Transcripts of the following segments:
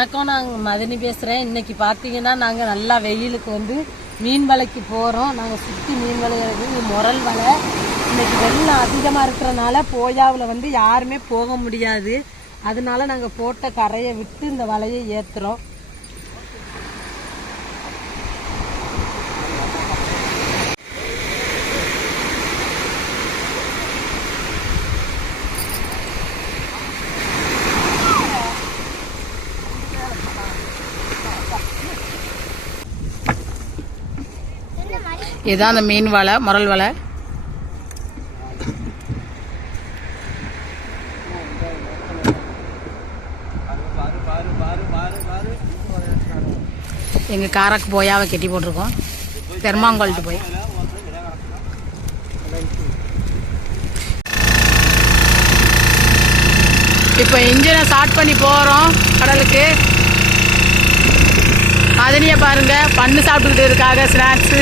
வணக்கம். நாங்கள் மதனி பேசுகிறேன் இன்றைக்கி பார்த்தீங்கன்னா நாங்கள் நல்லா வெயிலுக்கு வந்து மீன் வலைக்கு போகிறோம் நாங்கள் சுற்றி மீன் வலைகிறது முரல் வலை. இன்றைக்கி வெள்ளம் அதிகமாக இருக்கிறனால போயாவில் வந்து யாருமே போக முடியாது. அதனால நாங்கள் போட்ட கரையை விட்டு இந்த வலையை ஏற்றுறோம் இதுதான் அந்த மீன் வலை முரல் வலை. எங்கள் காராக்கு போயாவை கெட்டி போட்டிருக்கோம். தெர்மாங்கோல்ட்டு போய். இப்போ இன்ஜினை ஸ்டார்ட் பண்ணி போகிறோம் கடலுக்கு. மதனியை பாருங்கள் பண்ணு சாப்பிட்டுக்கிட்டு இருக்காங்க ஸ்நாக்ஸு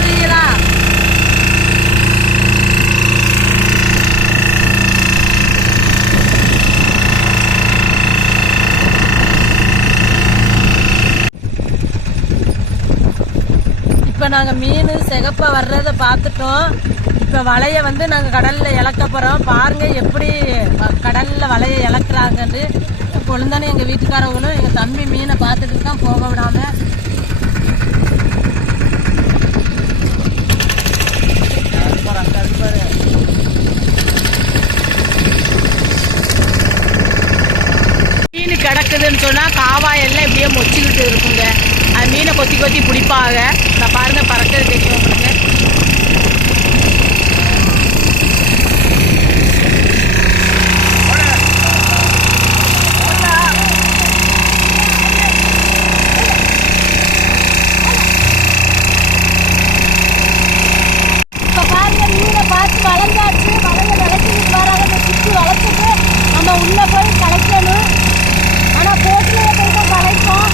நீங்களும் இப்போ நாங்கள் மீன் சிகப்பா வர்றதை பார்த்துட்டோம். இப்போ வலையை வந்து நாங்கள் கடலில் இழக்க போகிறோம் பாருங்கள் எப்படி கடலில் வலையை இழக்கிறாங்கன்னு. பொழுந்தானே எங்கள் வீட்டுக்காரவங்களும் எங்கள் தம்பி மீனை பார்த்துட்டு தான் போக விடாமல் இருக்குதுன்னு சொன்னால் காவாய் எல்லாம் இப்படியே மொச்சிக்கிட்டு இருக்குங்க. அது மீனை கொத்தி கொத்தி பிடிப்பாங்க. நான் பாருங்க பறக்கிறது தெரியும் உங்களுக்கு இப்போ பாருங்க மீனை பார்த்து வளைஞ்சாச்சு வலைய விளக்கிட்டு வராங்க அந்த சுற்றி வளைச்சிட்டு நம்ம உள்ளே போய் கலைக்கணும் ஆனால் போட்டிலேயே போய் தான் கலைப்போம்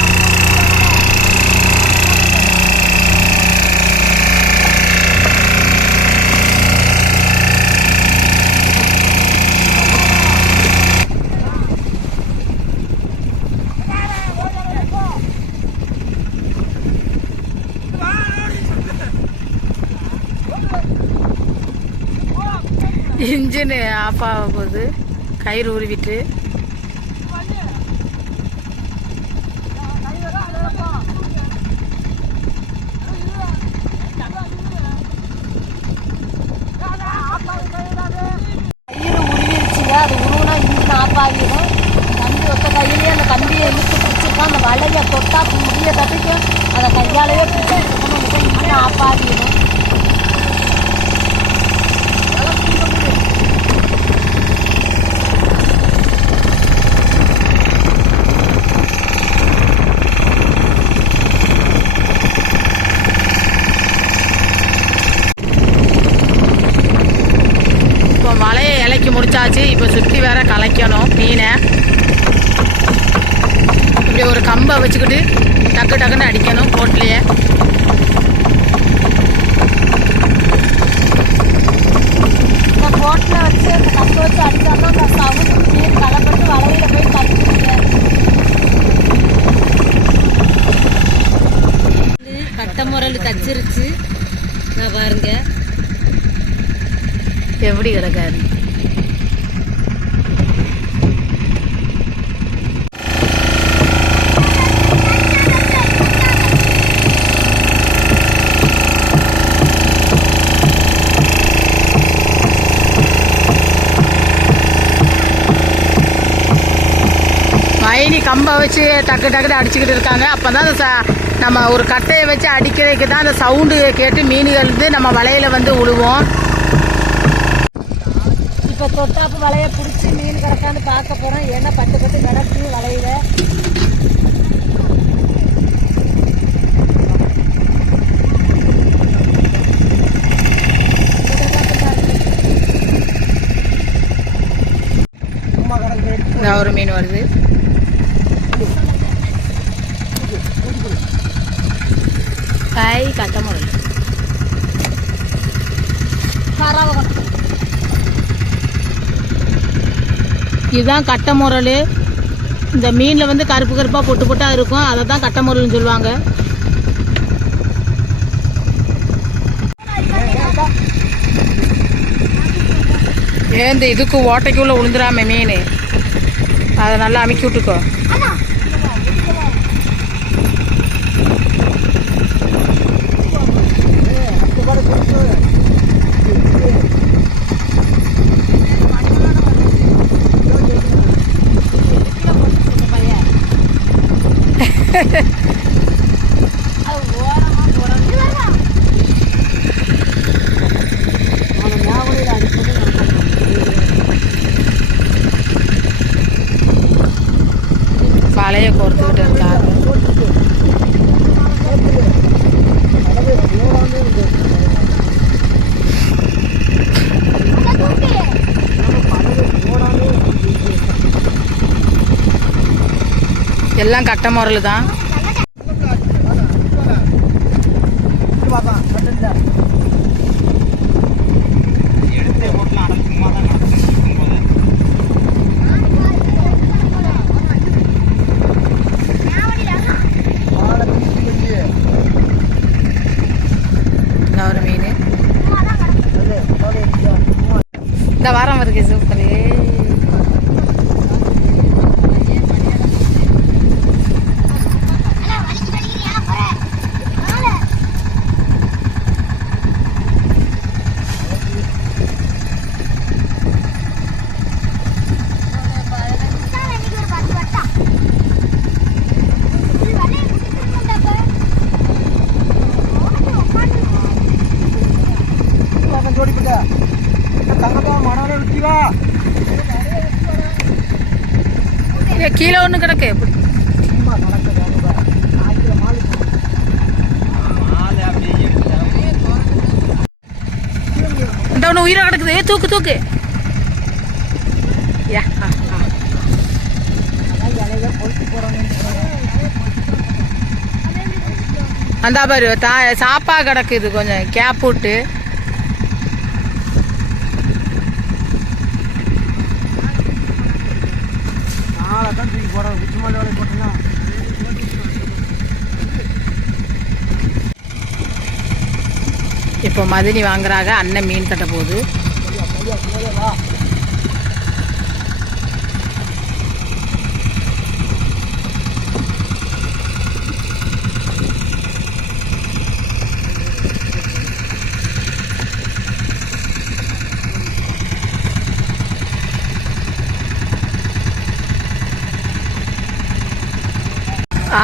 இன்ஜின் ஆஃப் ஆக போகுது கயிறு உருவிட்டு. கயிறு உருவிருச்சுங்க. அது உருவுனா இன்ஜின் ஆஃப் ஆகிடும் கம்பி ஒத்த கையிலேயே அந்த கம்பியை இழுத்து பிடிச்சிருக்கோம் அந்த வலையை தொட்டா முடிய தப்பிக்கும். அதை கையாலேயே பிடிச்சிட்டு ஆப்பாகிடும் இன்ஜின் ஆஃப் ஆகிடும் இப்போ மலையை இலைக்கி முடிச்சாச்சு இப்போ சுற்றி வேற கலைக்கணும் மீனை இப்படி ஒரு கம்பை வச்சுக்கிட்டு டக்கு டக்குன்னு அடிக்கணும் போட்லேயே இந்த போட்டில் வச்சு அந்த கம்பை வச்சு அடிச்சாலும் அந்த சவுண்டு மீன் களைப்பட்டு வலையில போய் கட்டிடுங்க கட்ட முரல் தச்சிருச்சு நான் பாருங்க எப்படி கிடக்காது மைனி கம்பை வச்சு டக்கு டக்குன்னு அடிச்சுக்கிட்டு இருக்காங்க. அப்போ தான் அந்த ச- நம்ம ஒரு கட்டையை வச்சு அடிக்கிறதுக்கு தான் அந்த சவுண்டு கேட்டு மீன்கள் வந்து நம்ம வலையில வந்து விழுவோம் இப்போ தொட்டாப்பு வலைய பிடிச்சி மீன் கிடக்கான்னு பார்க்க போறோம். ஏன்னா பட்டு பட்டு கிடக்கு வலையில. ஒரு மீன் வருது. இதுதான் கட்ட முரல். இந்த மீனில் வந்து கருப்பு கருப்பாக பொட்டு பொட்டாக இருக்கும். அதை தான் கட்டை முரல்னு சொல்லுவாங்க. ஏன் இந்த இதுக்கு ஓட்டைக்குள்ளே உளுந்துராம மீன்? அதை நல்லா அமுக்கி விட்டுக்கோ வலையை கோர்த்துக்கிட்டு இருக்காங்க எல்லாம் கட்ட முறையில் தான். ஒரு மீன் இந்த வாரம் இருக்கு சூப்பரு ஒன்று கிடக்கு. இந்த ஒன்று உயிரை கிடக்குது. ஏ தூக்கு தூக்கு. யா, அந்த பாரு தா சாப்பா கிடக்குது கொஞ்சம். கேப் விட்டு இப்போ மதினி வாங்குறாங்க அண்ணன் மீன் கட்ட போகுது.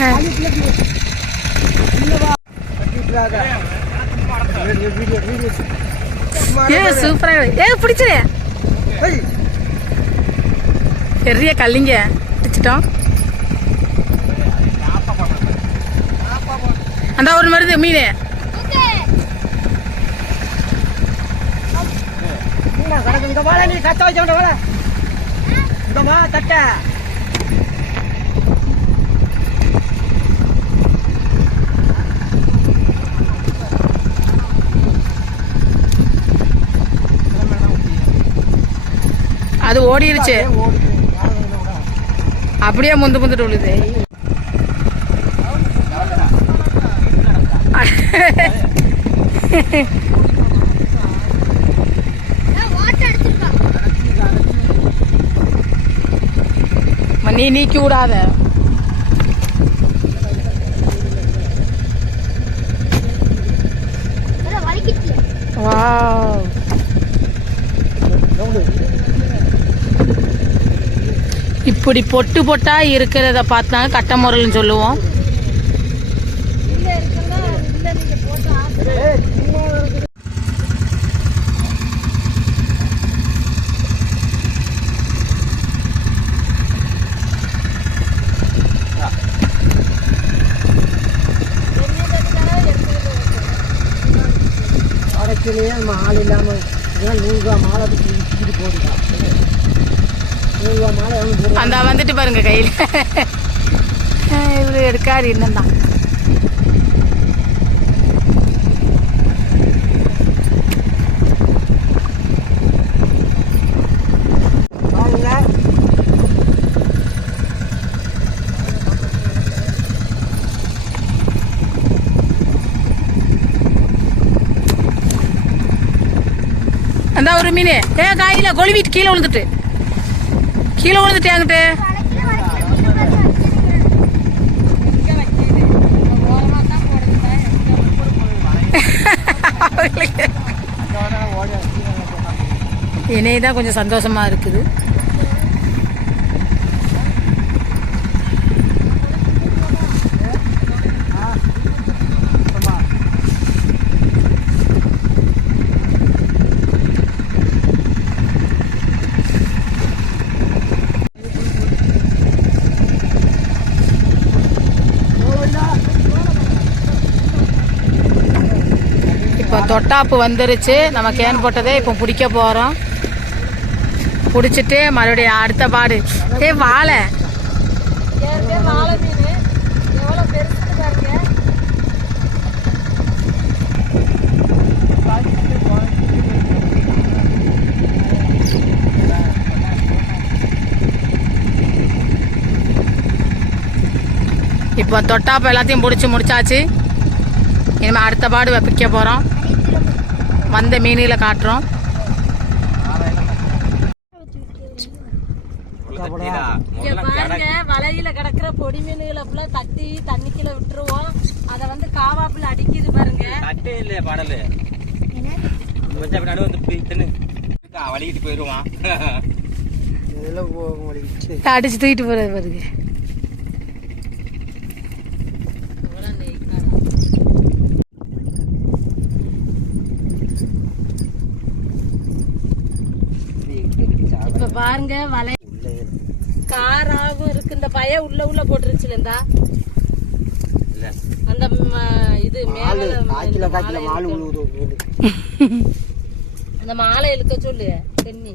है ஏ சூப்பரா ஏ பிடிச்சிரு. பெரிய கல்லிங்க. பிடிச்சிட்டோம். அந்த ஒரு மருந்து மீன். இந்த வாழை நீ கத்த வச்ச வாழை இந்த வா தட்டை அது ஓடிடுச்சு அப்படியே முந்து முந்துட்டு விழுது. நீ நீக்கி விடாத இப்படி பொட்டு பொட்டா இருக்கிறத பார்த்தா கட்ட முரல்னு சொல்லுவோம் வீட்டிலேயே நம்ம ஆள் இல்லாமல் இதெல்லாம் நூறுரூவா மாலை தூக்கிட்டு போடுதா நூறுரூவா மாலை எவனும் போடுவா அந்த வந்துட்டு பாருங்க கையில் இவர் எடுக்காரு இன்னும் தான் அந்த ஒரு மீன். ஏ காயில கொழுவிட்டு கீழே விழுந்துட்டு. கீழே விழுந்துட்டு என்கிட்ட இணையதான் கொஞ்சம் சந்தோஷமா இருக்குது இப்போ தொட்டாப்பு வந்துருச்சு. நம்ம கேன் போட்டதே இப்போ பிடிக்க போகிறோம் பிடிச்சிட்டு மறுபடியும் அடுத்த பாடு. ஏ வாழை. இப்போ தொட்டாப்பு எல்லாத்தையும் பிடிச்சி முடிச்சாச்சு. இனிமேல் அடுத்த பாடு வைக்க போகிறோம் வந்த மீனில் காட்டுறோம். பாருங்க வலையில கிடக்குற பொடி மீன்களை ஃபுல்லா தட்டி தண்ணிக்குள்ள விட்டுருவோம். அத வந்து காவாப்புல அடிக்குது பாருங்க. தட்டே இல்லையே பாடலு. நடுவு வந்து வலிக்கிட்டு வலிக்கிட்டு அடிச்சு தூக்கிட்டு போகிறது பாருங்க இப்ப பாருங்க வலை. காராவும் இருக்கு. இந்த பய உள்ள உள்ள போட்டுருச்சுல இந்தா இல்ல. அந்த இது மேல அந்த மாலை இழுக்க சொல்லு தென்னி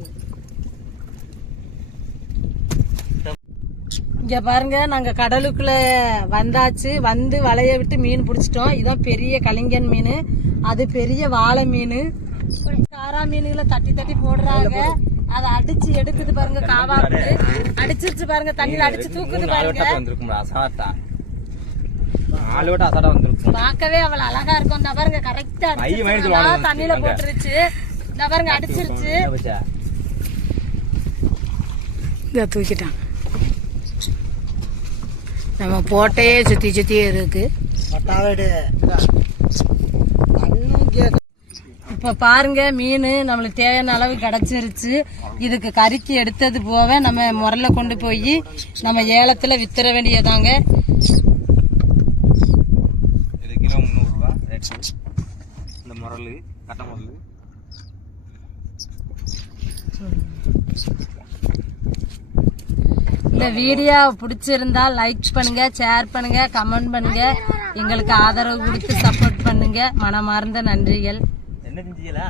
இங்க பாருங்க நாங்க கடலுக்குள்ள வந்தாச்சு. வந்து வலைய விட்டு மீன் பிடிச்சிட்டோம். இதான் பெரிய கலிங்கன் மீன். அது பெரிய வாழை மீன். காரா மீன்களை தட்டி தட்டி போடுறாங்க. அதை அடிச்சு எடுக்குது பாருங்க காவாக்கு அடிச்சிருச்சு பாருங்க தண்ணியில அடிச்சு தூக்குது பாருங்க. வந்திருக்கும் அசாட்டா நாலு வட்டம் அசாட்டா வந்திருக்கும். பார்க்கவே அவள் அழகா இருக்கும். இந்த பாருங்க கரெக்டா தண்ணியில போட்டுருச்சு. இந்த பாருங்க அடிச்சிருச்சு. இதை தூக்கிட்டான். நம்ம போட்டையே சுற்றி சுற்றியே இருக்கு. இப்ப பாருங்க மீன் நம்மளுக்கு தேவையான அளவு கிடைச்சிருச்சு. இதுக்கு கறிக்கு எடுத்தது போக நம்ம முரல்ல கொண்டு போய் நம்ம ஏலத்துல வித்துற வேண்டியதாங்க. இது கிலோ முந்நூறுரூவா ரேட்டு இந்த முரல் கட்ட முரல். இந்த வீடியோ பிடிச்சிருந்தா லைக் பண்ணுங்க ஷேர் பண்ணுங்க கமெண்ட் பண்ணுங்க. எங்களுக்கு ஆதரவு கொடுத்து சப்போர்ட் பண்ணுங்க. மனமார்ந்த நன்றிகள். என்ன செஞ்சீங்களா?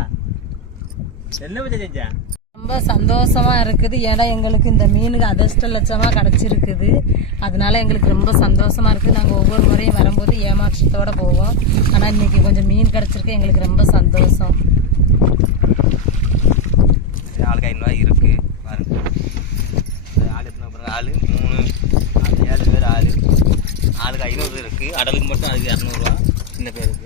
என்ன பச்சை செஞ்சா? ரொம்ப சந்தோஷமா இருக்குது. ஏன்னா எங்களுக்கு இந்த மீனுக்கு அதிர்ஷ்ட லட்சமா கிடைச்சிருக்குது. அதனால எங்களுக்கு ரொம்ப சந்தோஷமா இருக்கு நாங்க ஒவ்வொரு முறையும் வரும்போது ஏமாற்றத்தோட போவோம். ஆனா இன்னைக்கு கொஞ்சம் மீன் கிடைச்சிருக்கு. எங்களுக்கு ரொம்ப சந்தோஷம். ஆளுக்கு ஐநூறுவா இருக்கு. பாருங்க. ஆள் எத்தனை ஆள் மூணு. ஏழு பேர் ஆள். ஆளுக்கு ஐநூறு இருக்கு. அடலுக்கு மட்டும் அதுக்கு இரநூறுவா. சின்ன பேருக்கு.